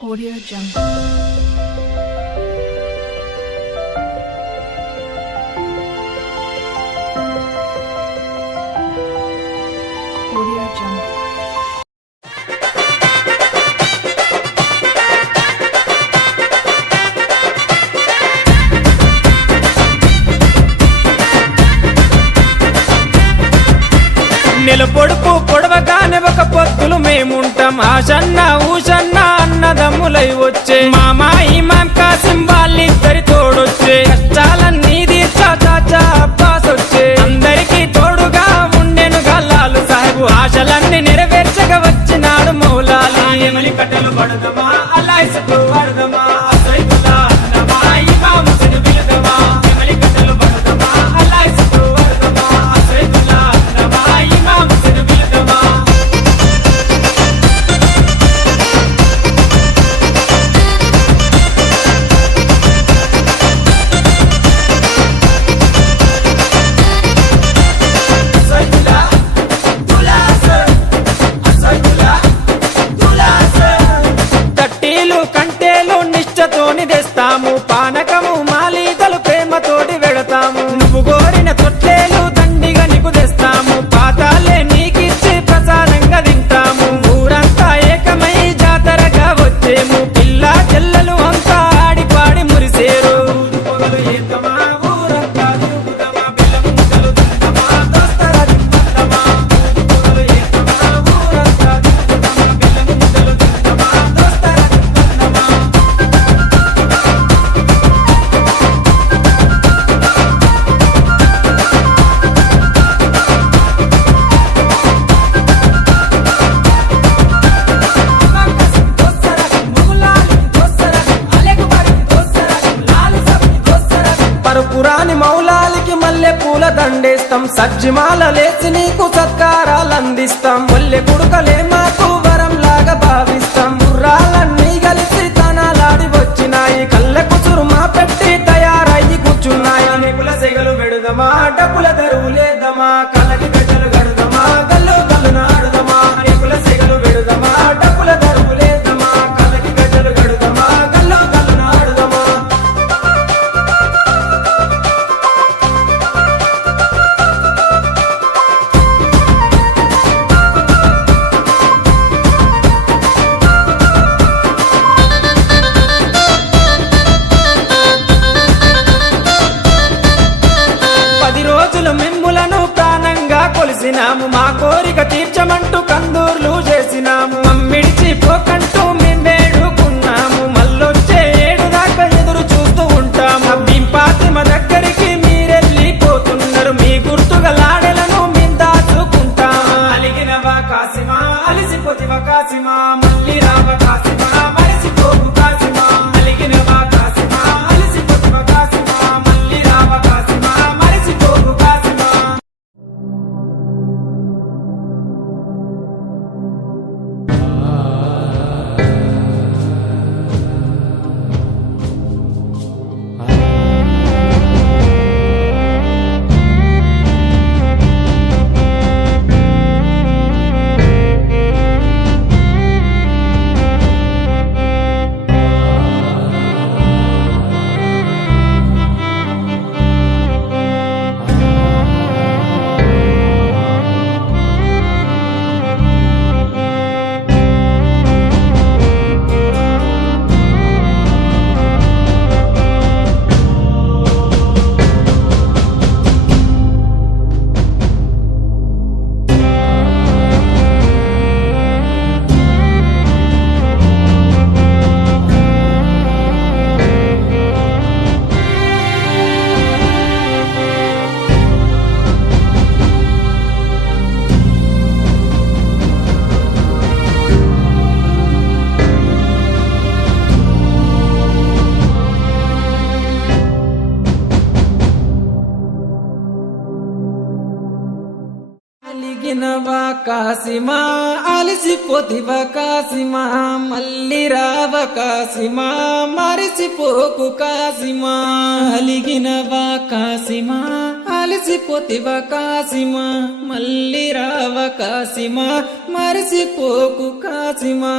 Audio Jungle. Audio Jungle. పొడుపు పొడవగానే ఒక పొత్తులు మేముంటాం ఆషన్న ఊషన్న అన్నదమ్ములై వచ్చే మామా ఇమాం కాసిం వాళ్ళిద్దరి తోడొచ్చే కష్టాలన్నీ తీర్చా చాచా అబ్బాస్ వచ్చే అందరికీ తోడుగా ఉండెను గల్లాలు సాహెబు ఆశలన్నీ నెరవేర్చగా వచ్చినాడు మౌలాలి ఎమలి కట్టలు పడదమా అల్లాయిసతో వరదమా అసైతుల్లా అన్నమా ఇమాం హుస్సేన్ బిలదమా ఎమలి కట్టలు పడదమా అల్లాయిసతో వరదమా అసైతుల్లా అన్నమా ఇమాం హుస్సేన్ బిలదమా తట్టీలు కంటేలు నిష్టతోని తెస్తాము పానకము మాలీతలు ప్రేమతోటి వెడతాము నువ్వు కోరిన తొట్లేలు దండిగా నీకు తెస్తాము పాతాలే నీకిచ్చి ప్రసాదంగా తింటాము ఊరంతా ఏకమై జాతరగా వచ్చేము పిల్ల చెల్లెలు అంతా ఆడిపాడి మురిసేరు పొగలు ఏకమా ఊరంతా తిరుగుదమా బెల్లం ముద్దలు తిందమా దోస్తరా తిందమా పొగలు ఏకమా ఊరంతా తిరుగుదమా బెల్లం ముద్దలు తిందమా దోస్తరా తిందమా పరుపురాని మౌలాలికి మల్లె పూల దండేస్తాం సజ్జిమాల లేచి నీకు సత్కారాలు అందిస్తాం మల్లె కుడుకలే మాకు వరం లాగా భావిస్తాం గుర్రాలన్నీ కలిసి తనాలాడి వచ్చినాయి కళ్ళ కుచురుమా పెట్టి తయారయ్యి కూర్చున్నాయి నిపుల సెగలు వెడుదమా డబ్బుల దరువు లేదమా కళ్ళకి గడ్డలు గడుదమా గల్లు గల్లు నాడుదమా నిపుల సెగలు వెడుదమా డబ్బుల దరువు లేదమా కళ్ళకి గడ్డలు గడుదమా గల్లు గల్లు నాడుదమా పది రోజులు మిమ్ములను ప్రాణంగా కొలిసినాము మా కోరిక తీర్చమంటూ కందూర్లు చేసినాము మమ్మిడిచి పోకంటూ మేము వేడుకున్నాము మళ్ళొచ్చే ఏడు దాకా ఎదురు చూస్తూ ఉంటాము బింపాతిమ దగ్గరికి మీరెళ్ళిపోతున్నారు మీ గుర్తుగా లాడెలను మేము దాచుకుంటాము అలిగినవా కాసిమా అలిసిపోతివా కాసిమా మళ్ళీ రావ కాసిమా మరిసిపోకు కాసిమా అలిగినవా కాసిమా అలిసిపోతివా కాసిమా మళ్ళీ రావ కాసిమా మరిసిపోకు కాసిమా అలిగినవా కాసిమా అలిసిపోతివా కాసిమా మళ్ళీ రావ కాసిమా మరిసిపోకు కాసిమా అలిగినవా కాసిమా అలిసిపోతివా కాసిమా మళ్ళీ రావ కాసిమా మరిసిపోకు కాసిమా